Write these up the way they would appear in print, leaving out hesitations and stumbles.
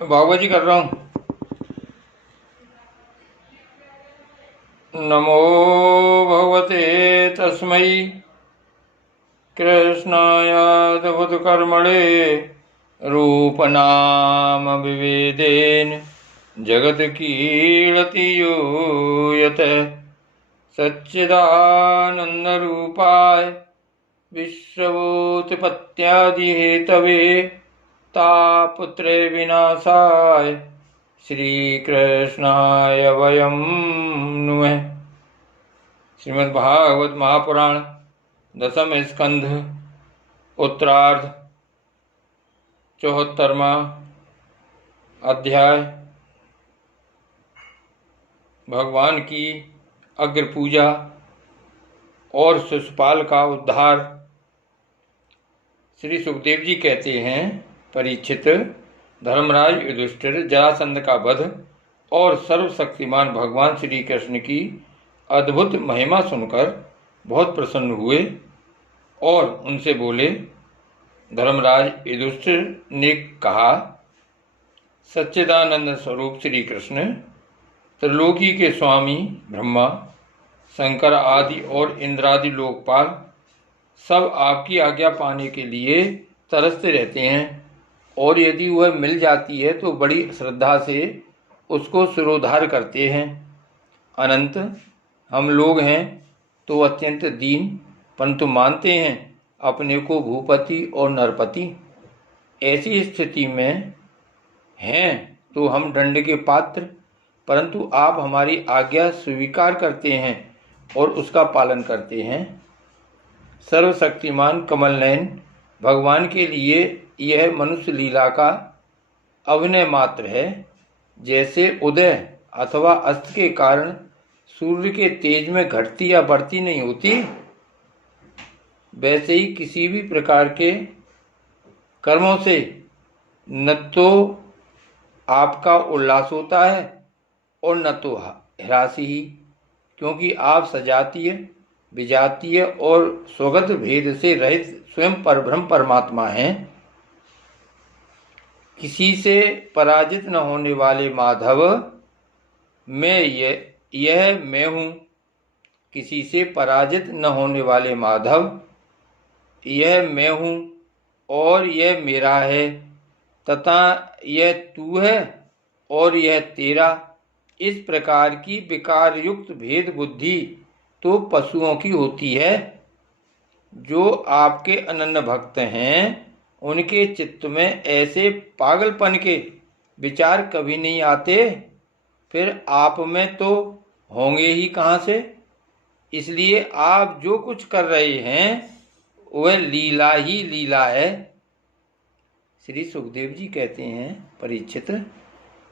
भागवत जी कर रहा हूँ। नमो भगवते तस्मै कृष्णायादभुतकर्मणे रूपनाम विवेदेन जगत कीर्ति यो यत सच्चिदानन्दरूपाय विश्वोत्पत्त्यादिहेतवे तापत्रय विनाशाय श्रीकृष्णाय वयं नुमः। श्रीमद् भागवत महापुराण दसम स्कंध उत्तरार्ध 74वां अध्याय। भगवान की अग्र पूजा और शिशुपाल का उद्धार। श्री सुखदेव जी कहते हैं, परीक्षित, धर्मराज युधिष्ठिर जरासंध का वध और सर्वशक्तिमान भगवान श्री कृष्ण की अद्भुत महिमा सुनकर बहुत प्रसन्न हुए और उनसे बोले। धर्मराज युधिष्ठिर ने कहा, सच्चिदानंद स्वरूप श्री कृष्ण, त्रिलोकी के स्वामी ब्रह्मा, शंकर आदि और इंद्रादि लोकपाल सब आपकी आज्ञा पाने के लिए तरसते रहते हैं और यदि वह मिल जाती है तो बड़ी श्रद्धा से उसको सिरोधार करते हैं। अनंत हम लोग हैं तो अत्यंत दीन, परंतु मानते हैं अपने को भूपति और नरपति। ऐसी स्थिति में हैं तो हम दंड के पात्र, परंतु आप हमारी आज्ञा स्वीकार करते हैं और उसका पालन करते हैं। सर्वशक्तिमान कमल नयन भगवान के लिए यह मनुष्य लीला का अभिनय मात्र है। जैसे उदय अथवा अस्त के कारण सूर्य के तेज में घटती या बढ़ती नहीं होती, वैसे ही किसी भी प्रकार के कर्मों से न तो आपका उल्लास होता है और न तो ह्रासी ही, क्योंकि आप सजातीय, विजातीय और स्वगत भेद से रहित स्वयं परब्रह्म परमात्मा हैं। किसी से पराजित न होने वाले माधव, मैं यह मैं हूँ। किसी से पराजित न होने वाले माधव, यह मैं हूँ और यह मेरा है, तथा यह तू है और यह तेरा। इस प्रकार की विकार युक्त भेद बुद्धि तो पशुओं की होती है। जो आपके अनन्य भक्त हैं उनके चित्त में ऐसे पागलपन के विचार कभी नहीं आते, फिर आप में तो होंगे ही कहाँ से। इसलिए आप जो कुछ कर रहे हैं वह लीला ही लीला है। श्री सुखदेव जी कहते हैं, परीक्षित,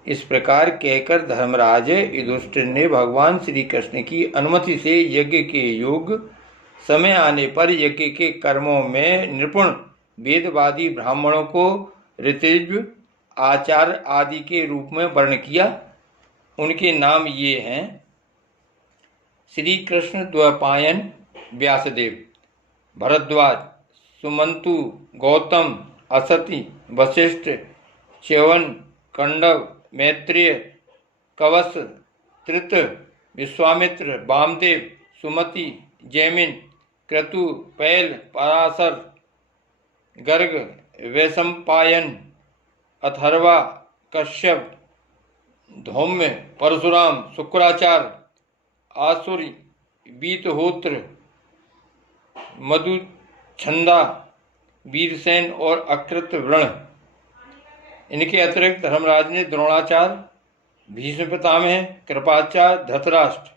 इस प्रकार कहकर धर्मराज युधिष्ठिर ने भगवान श्री कृष्ण की अनुमति से यज्ञ के योग समय आने पर यज्ञ के कर्मों में निपुण वेदवादी ब्राह्मणों को ऋत्विज, आचार्य आदि के रूप में वर्ण किया। उनके नाम ये हैं: श्री कृष्ण द्वैपायन व्यासदेव, भरद्वाज, सुमंतु, गौतम, असति, वशिष्ठ, च्यवन, कंडव, मैत्रेय, कवस, त्रित, विश्वामित्र, वामदेव, सुमति, जैमिन, क्रतु, पैल, पराशर, गर्ग, वैशंपायन, अथर्वा, कश्यप, धौम्य, परशुराम, शुक्राचार्य, आसुरी, वीतहोत्र, मधुछंदा, वीरसेन और अकृत व्रण। इनके अतिरिक्त धर्मराज ने द्रोणाचार्य, भीष्म पितामह, कृपाचार्य, धृतराष्ट्र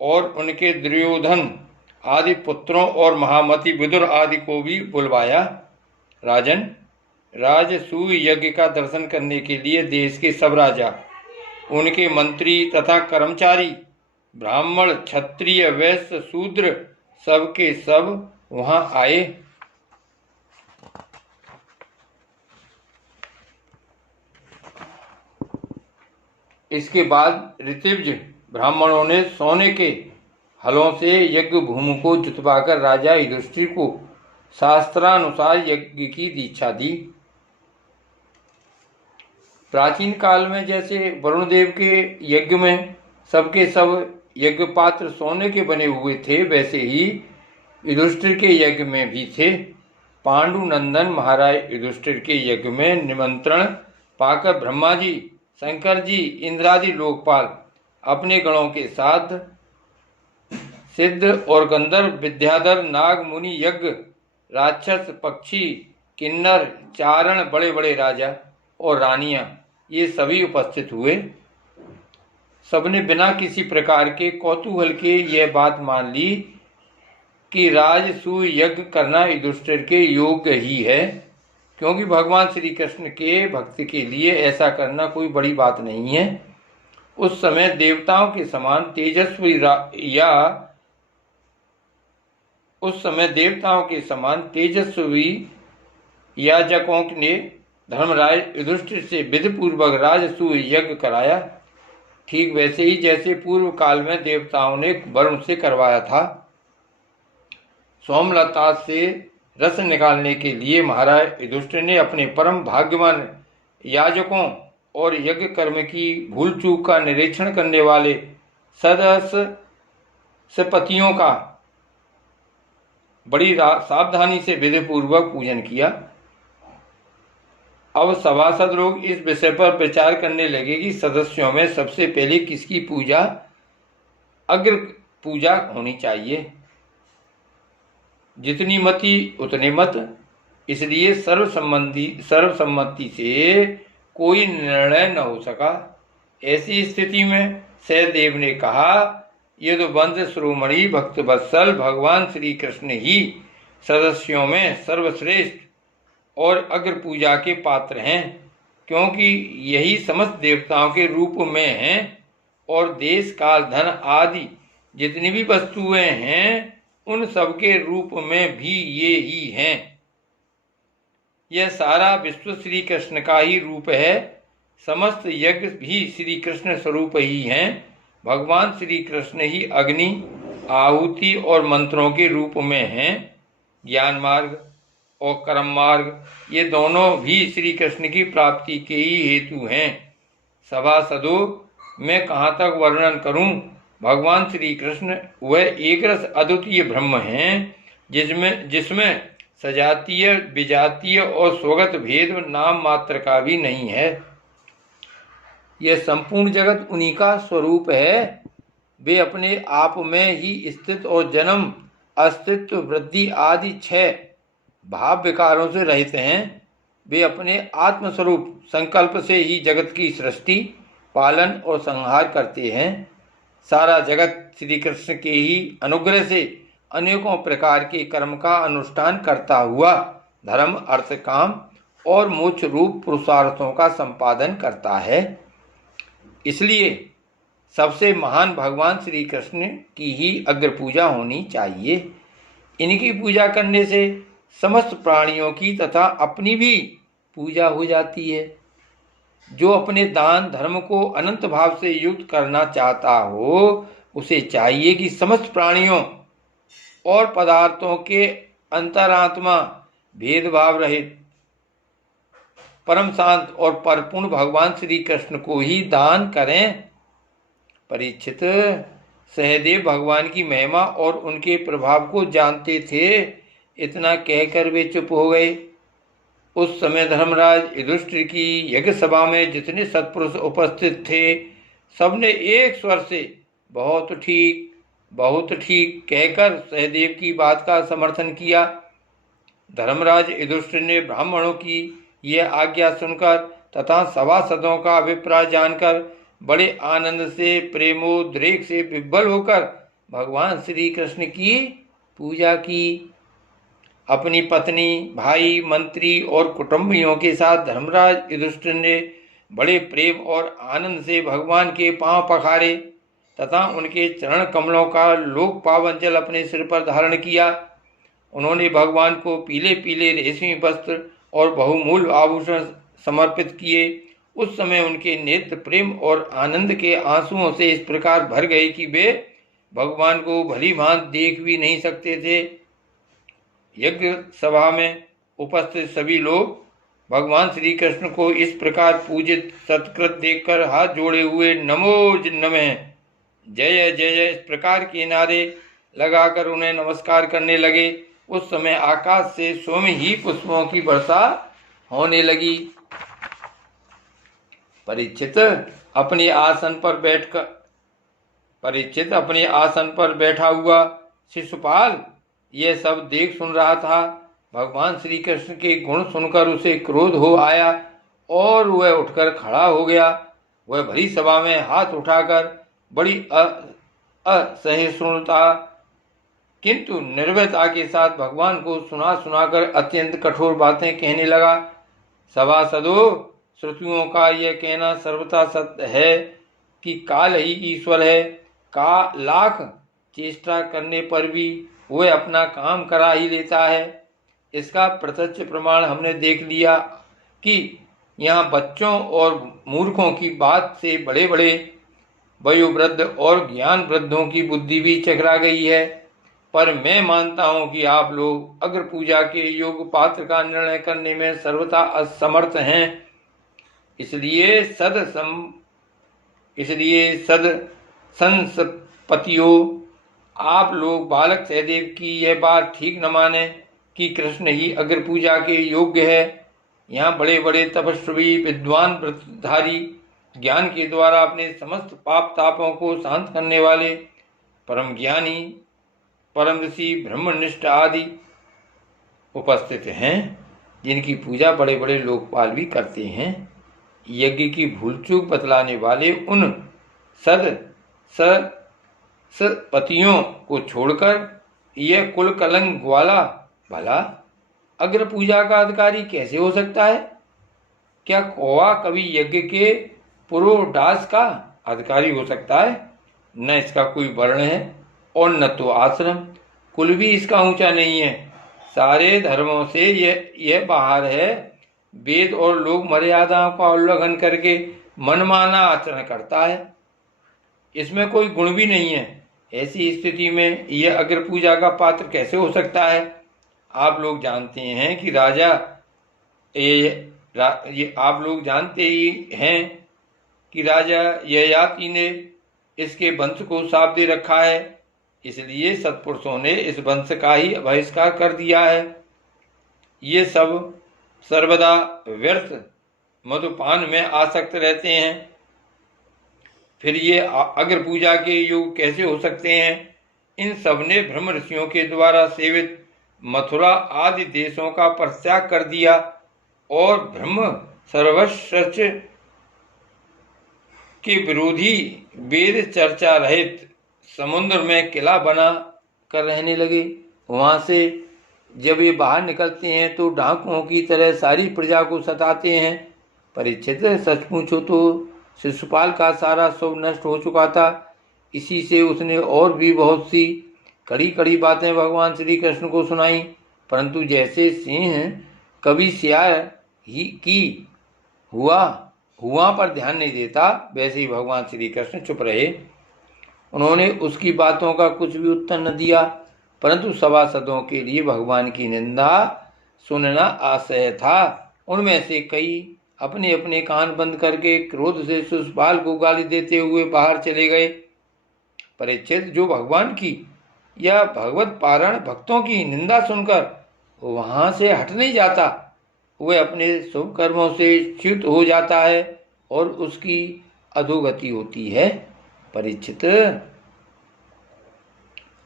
और उनके दुर्योधन आदि पुत्रों और महामति विदुर आदि को भी बुलवाया। राजन, राजसूय यज्ञ का दर्शन करने के लिए देश के सब राजा, उनके मंत्री तथा कर्मचारी, ब्राह्मण, क्षत्रिय, वैश्य, शूद्र सबके सब वहां आए। इसके बाद ऋत्विज ब्राह्मणों ने सोने के हलों से यज्ञ भूमि को जुतवाकर राजा युधिष्ठिर को शास्त्रानुसार यज्ञ की दीक्षा दी। प्राचीन काल में जैसे वरुण देव के यज्ञ में सबके सब यज्ञ पात्र सोने के बने हुए थे, वैसे ही युधिष्ठिर के यज्ञ में भी थे। पांडु नंदन महाराज युधिष्ठिर के यज्ञ में निमंत्रण पाकर ब्रह्मा जी, शंकर जी, इंद्रादि लोकपाल अपने गणों के साथ सिद्ध और गंधर्व, विद्याधर, नाग, मुनि, यज्ञ, राक्षस, पक्षी, किन्नर, चारण, बड़े बड़े राजा और रानियां, ये सभी उपस्थित हुए। सबने बिना किसी प्रकार के कौतूहल के यह बात मान ली कि राजसूय यज्ञ करना युधिष्ठिर के योग्य ही है, क्योंकि भगवान श्री कृष्ण के भक्त के लिए ऐसा करना कोई बड़ी बात नहीं है। उस समय देवताओं के समान तेजस्वी याजकों ने धर्मराज युधिष्ठिर से विधिपूर्वक राजसूय यज्ञ कराया, ठीक वैसे ही जैसे पूर्व काल में देवताओं ने वरुण से करवाया था। सोमलता से रस निकालने के लिए महाराज युधिष्ठिर ने अपने परम भाग्यवान याजकों और यज्ञ कर्म की भूल चूक का निरीक्षण करने वाले सदस्यपतियों का बड़ी सावधानी से विधिपूर्वक पूजन किया। अब सभासद लोग इस विषय पर विचार करने लगे कि सदस्यों में सबसे पहले किसकी पूजा अग्र पूजा होनी चाहिए। जितनी मति उतने मत, इसलिए सर्वसम्मति से कोई निर्णय न हो सका। ऐसी स्थिति में सहदेव ने कहा, यदुवंश शिरोमणि भक्तवत्सल भगवान श्री कृष्ण ही सदस्यों में सर्वश्रेष्ठ और अग्र पूजा के पात्र हैं, क्योंकि यही समस्त देवताओं के रूप में हैं और देश काल धन आदि जितनी भी वस्तुएं हैं उन सबके रूप में भी ये ही हैं। यह सारा विश्व श्री कृष्ण का ही रूप है। समस्त यज्ञ भी श्री कृष्ण स्वरूप ही हैं। भगवान श्री कृष्ण ही अग्नि, आहुति और मंत्रों के रूप में हैं। ज्ञान मार्ग और कर्म मार्ग ये दोनों भी श्री कृष्ण की प्राप्ति के ही हेतु हैं। सभासदों, मैं कहाँ तक वर्णन करूं। भगवान श्री कृष्ण वह एक रस अद्वितीय ब्रह्म हैं, जिसमें सजातीय, विजातीय और स्वगत भेद नाम मात्र का भी नहीं है। यह संपूर्ण जगत उन्हीं का स्वरूप है। वे अपने आप में ही स्थित और जन्म, अस्तित्व, वृद्धि आदि 6 भाव विकारों से रहित हैं। वे अपने आत्मस्वरूप संकल्प से ही जगत की सृष्टि, पालन और संहार करते हैं। सारा जगत श्री कृष्ण के ही अनुग्रह से अनेकों प्रकार के कर्म का अनुष्ठान करता हुआ धर्म, अर्थ, काम और मोक्ष रूप पुरुषार्थों का संपादन करता है। इसलिए सबसे महान भगवान श्री कृष्ण की ही अग्र पूजा होनी चाहिए। इनकी पूजा करने से समस्त प्राणियों की तथा अपनी भी पूजा हो जाती है। जो अपने दान धर्म को अनंत भाव से युक्त करना चाहता हो, उसे चाहिए कि समस्त प्राणियों और पदार्थों के अंतरात्मा भेदभाव रहित परम शांत और परिपूर्ण भगवान श्री कृष्ण को ही दान करें। परीक्षित, सहदेव भगवान की महिमा और उनके प्रभाव को जानते थे। इतना कहकर वे चुप हो गए। उस समय धर्मराज युधिष्ठिर की यज्ञ सभा में जितने सत्पुरुष उपस्थित थे, सबने एक स्वर से बहुत ठीक, बहुत ठीक कहकर सहदेव की बात का समर्थन किया। धर्मराज युधिष्ठिर ने ब्राह्मणों की यह आज्ञा सुनकर तथा सभासदों का अभिप्राय जानकर बड़े आनंद से, प्रेमोद्रेक से विह्वल होकर भगवान श्री कृष्ण की पूजा की। अपनी पत्नी, भाई, मंत्री और कुटुंबियों के साथ धर्मराज युधिष्ठिर ने बड़े प्रेम और आनंद से भगवान के पांव पखारे तथा उनके चरण कमलों का लोक पावन जल अपने सिर पर धारण किया। उन्होंने भगवान को पीले पीले रेशमी वस्त्र और बहुमूल्य आभूषण समर्पित किए। उस समय उनके नेत्र प्रेम और आनंद के आंसुओं से इस प्रकार भर गए कि वे भगवान को भली भांति देख भी नहीं सकते थे। यज्ञ सभा में उपस्थित सभी लोग भगवान श्री कृष्ण को इस प्रकार पूजित सत्कृत देखकर हाथ जोड़े हुए नमो नमः, जय जय इस प्रकार के नारे लगाकर उन्हें नमस्कार करने लगे। उस समय आकाश से स्वयं ही पुष्पों की वर्षा होने लगी। परीक्षित अपने आसन पर बैठा हुआ शिशुपाल यह सब देख सुन रहा था। भगवान श्री कृष्ण के गुण सुनकर उसे क्रोध हो आया और वह उठकर खड़ा हो गया। वह भरी सभा में हाथ उठाकर बड़ी असहिष्णुता किंतु निर्भयता के साथ भगवान को सुना सुनाकर अत्यंत कठोर बातें कहने लगा। सभासदों, श्रुतियों का यह कहना सर्वथा सत्य है कि काल ही ईश्वर है। का लाख चेष्टा करने पर भी वह अपना काम करा ही लेता है। इसका प्रत्यक्ष प्रमाण हमने देख लिया कि यहाँ बच्चों और मूर्खों की बात से बड़े बड़े वयोवृद्ध और ज्ञान वृद्धों की बुद्धि भी चकरा गई है। पर मैं मानता हूँ कि आप लोग अग्र पूजा के योग्य पात्र का निर्णय करने में सर्वथा असमर्थ हैं। इसलिए सद संसपतियों, आप लोग बालक सहदेव की यह बात ठीक न माने कि कृष्ण ही अग्र पूजा के योग्य है। यहाँ बड़े बड़े तपस्वी विद्वान व्रतधारी ज्ञान के द्वारा अपने समस्त पाप तापों को शांत करने वाले परम ज्ञानी परम ऋषि ब्रह्मनिष्ठ आदि उपस्थित हैं, जिनकी पूजा बड़े बड़े लोकपाल भी करते हैं। यज्ञ की भूल चूक बतलाने वाले उन सत्पतियों को छोड़कर यह कुल कलंक वाला भला अग्र पूजा का अधिकारी कैसे हो सकता है? क्या कौवा कभी यज्ञ के पुरोडास का अधिकारी हो सकता है? न इसका कोई वर्ण है और न तो आश्रम, कुल भी इसका ऊंचा नहीं है। सारे धर्मों से यह बाहर है। वेद और लोग मर्यादाओं का उल्लंघन करके मनमाना आचरण करता है। इसमें कोई गुण भी नहीं है। ऐसी स्थिति में यह अग्र पूजा का पात्र कैसे हो सकता है? आप लोग जानते हैं कि राजा ययाति ने इसके वंश को शाप दे रखा है। इसलिए सत्पुरुषों ने इस वंश का ही बहिष्कार कर दिया है। ये सब सर्वदा व्यर्थ मधुपान में आसक्त रहते हैं। फिर ये अग्र पूजा के योग कैसे हो सकते हैं? इन सब ने ब्रह्म ऋषियों के द्वारा सेवित मथुरा आदि देशों का परित्याग कर दिया और ब्रह्म सर्वस्व के विरोधी वेद चर्चा रहित समुद्र में किला बना कर रहने लगे। वहां से जब ये बाहर निकलते हैं तो डाकुओं की तरह सारी प्रजा को सताते हैं। परीक्षित, सच पूछो तो शिशुपाल का सारा शुभ नष्ट हो चुका था। इसी से उसने और भी बहुत सी कड़ी कड़ी बातें भगवान श्री कृष्ण को सुनाई, परंतु जैसे सिंह कभी सियार ही की हुआ पर ध्यान नहीं देता, वैसे ही भगवान श्री कृष्ण चुप रहे। उन्होंने उसकी बातों का कुछ भी उत्तर न दिया, परंतु सभासदों के लिए भगवान की निंदा सुनना आशय था। उनमें से कई अपने अपने कान बंद करके क्रोध से शिशुपाल को गाली देते हुए बाहर चले गए। परीक्षित, जो भगवान की या भगवत पारायण भक्तों की निंदा सुनकर वहां से हट नहीं जाता, वह अपने शुभ कर्मों से च्युत हो जाता है और उसकी अधोगति होती है। परीक्षित,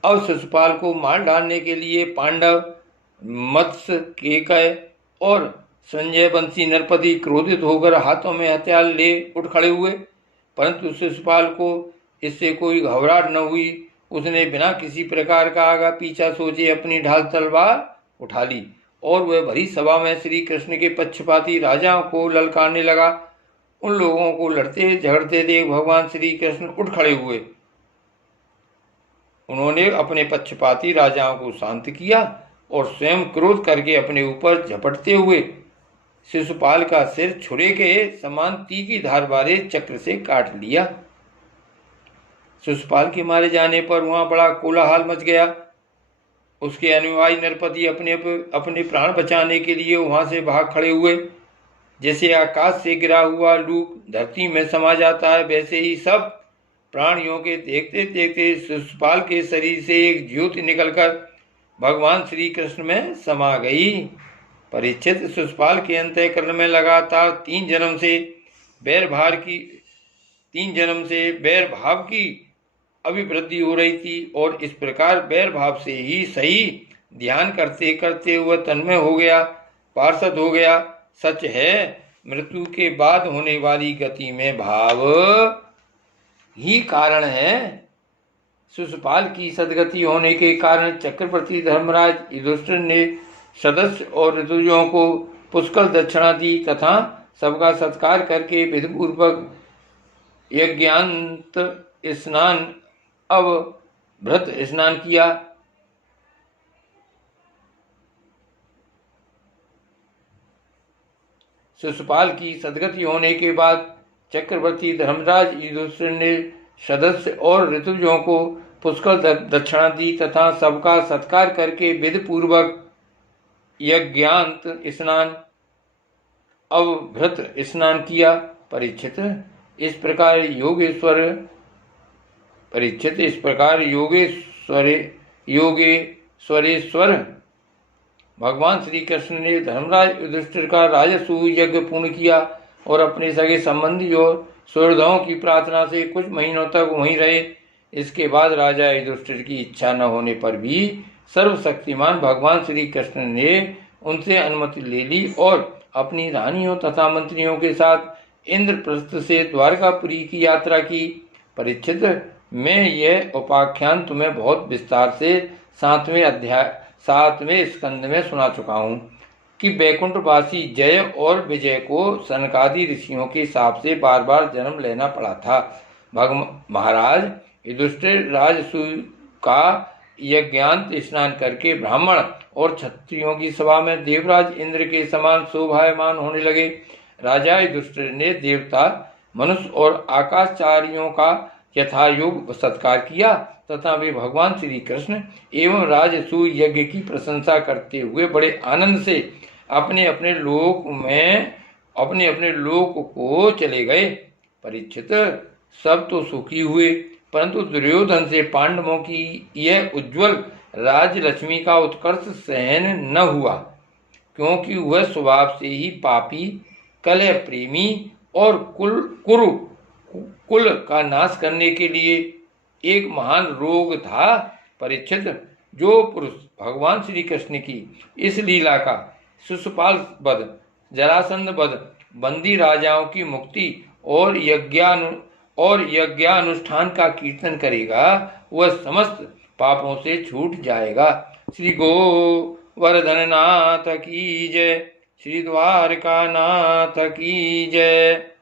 अब शिशुपाल को मार डालने के लिए पांडव, मत्स्य, केकय और संजय वंशी नरपति क्रोधित होकर हाथों में हथियार ले उठ खड़े हुए, परंतु शिशुपाल को इससे कोई घबराहट न हुई। उसने बिना किसी प्रकार का आगा पीछा सोचे अपनी ढाल तलवार उठा ली और वह भरी सभा में श्री कृष्ण के पक्षपाती राजाओं को ललकारने लगा। उन लोगों को लड़ते झगड़ते देख भगवान श्री कृष्ण उठ खड़े हुए। उन्होंने अपने पक्षपाती राजाओं को शांत किया और स्वयं क्रोध करके अपने ऊपर झपटते हुए शिशुपाल का सिर छुरे के समान तीखी धार वाले चक्र से काट लिया। शिशुपाल के मारे जाने पर वहां बड़ा कोलाहल मच गया। उसके अनुयायी नरपति अपने प्राण बचाने के लिए वहां से भाग खड़े हुए। जैसे आकाश से गिरा हुआ लूक धरती में समा जाता है, वैसे ही सब प्राणियों के देखते देखते शिशुपाल के शरीर से एक ज्योति निकलकर भगवान श्री कृष्ण में समा गई। परीक्षित, शिशुपाल के अंतःकरण में लगातार 3 जन्म से बैर भाव की अभिवृद्धि हो रही थी और इस प्रकार बैर भाव से ही सही ध्यान करते करते हुए तन्मय हो गया, पार्षद हो गया। सच है, मृत्यु के बाद होने वाली गति में भाव ही कारण है। शिशुपाल की सदगति होने के कारण चक्रवर्ती धर्मराज युधिष्ठिर ने सदस्य और ऋतुजों को पुष्कल दक्षिणा दी तथा सबका सत्कार करके विधिपूर्वक यज्ञांत स्नान अवभृत स्नान किया। शिशुपाल की सदगति होने के बाद चक्रवर्ती धर्मराज युधिष्ठिर ने सदस्य और ऋतुजों को पुष्कल दक्षिणा दी तथा सबका सत्कार करके विधि पूर्वक यज्ञांत स्नान अवभृत स्नान किया। परीक्षित, इस प्रकार योगेश्वरेश्वर भगवान श्री कृष्ण ने धर्मराज युधिष्ठिर का राजसूय यज्ञ पूर्ण किया और अपने सगे संबंधी और सुहृदों की प्रार्थना से कुछ महीनों तक वहीं रहे। इसके बाद राजा युधिष्ठिर की इच्छा न होने पर भी सर्वशक्तिमान भगवान श्री कृष्ण ने उनसे अनुमति ले ली और अपनी रानियों तथा मंत्रियों के साथ इंद्रप्रस्थ से द्वारकापुरी की यात्रा की। परीक्षित, मैं यह उपाख्यान तुम्हें बहुत विस्तार से 7वें स्कंद में सुना चुका हूँ कि वैकुंठवासी जय और विजय को सनकादि ऋषियों के हिसाब से बार बार जन्म लेना पड़ा था। महाराज युधिष्ठिर राजसूय का यज्ञांत स्नान करके ब्राह्मण और क्षत्रियों की सभा में देवराज इंद्र के समान शोभायमान होने लगे। राजा युधिष्ठिर ने देवता, मनुष्य और आकाशचारियों का यथायोग सत्कार किया तथा वे भगवान श्री कृष्ण एवं राजसूय यज्ञ की प्रशंसा करते हुए बड़े आनंद से अपने अपने लोक को चले गए। परीक्षित, सब तो सुखी हुए, परंतु दुर्योधन से पांडवों की यह उज्जवल राजलक्ष्मी का उत्कर्ष सहन न हुआ, क्योंकि वह स्वभाव से ही पापी, कलह प्रेमी और कुल का नाश करने के लिए एक महान रोग था। परीक्षित, जो पुरुष भगवान श्री कृष्ण की इस लीला का शिशुपाल वध, जरासंध वध, बंदी राजाओं की मुक्ति और यज्ञानुष्ठान का कीर्तन करेगा, वह समस्त पापों से छूट जाएगा। श्री गोवर्धन नाथ की जय, श्री द्वारका नाथ की जय।